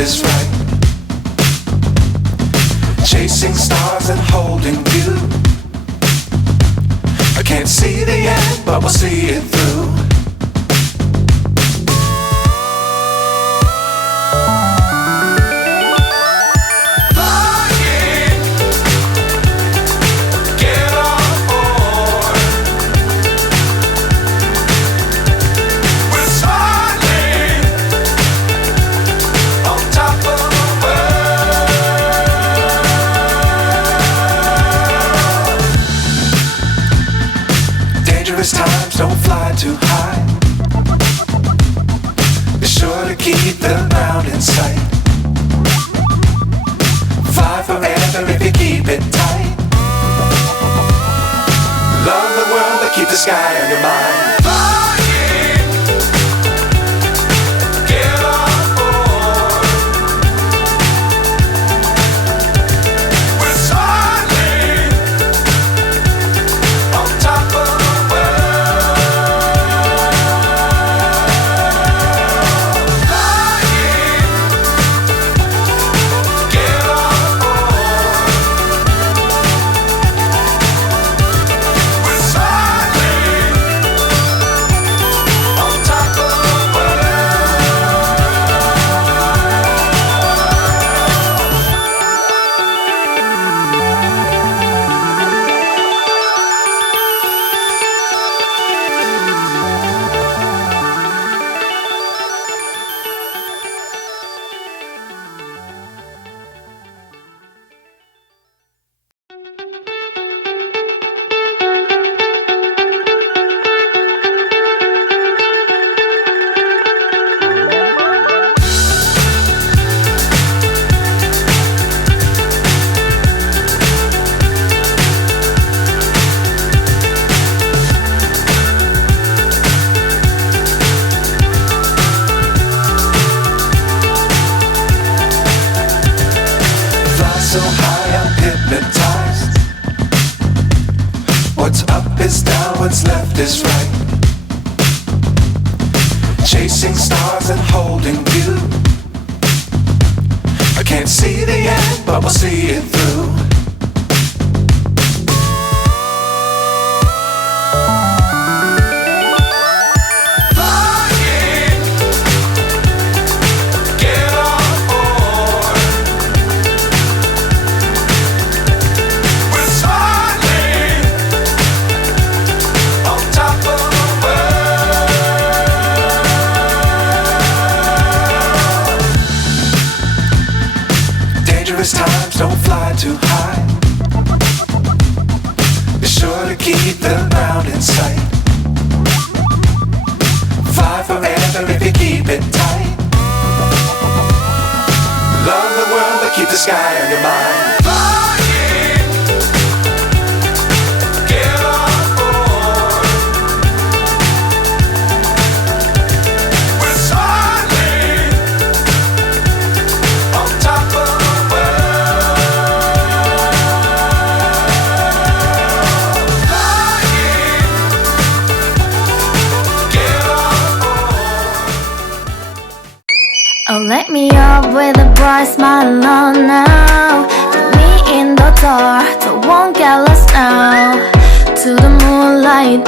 is right. Chasing stars and holding you. I can't see the end, but we'll see it through. Times don't fly too high. Be sure to keep the ground in sight. Fly forever if you keep it tight. Love the world but keep the sky on your mind. So high I'm hypnotized. What's up is down, what's left is right. Chasing stars and holding you. I can't see the end, but we'll see it through. Times don't fly too high. Be sure to keep the ground in sight. Fly forever if you keep it tight. Love the world but keep the sky on your mind. Oh, let me up with a bright smile on now. Put me in the dark, so won't get lost now. To the moonlight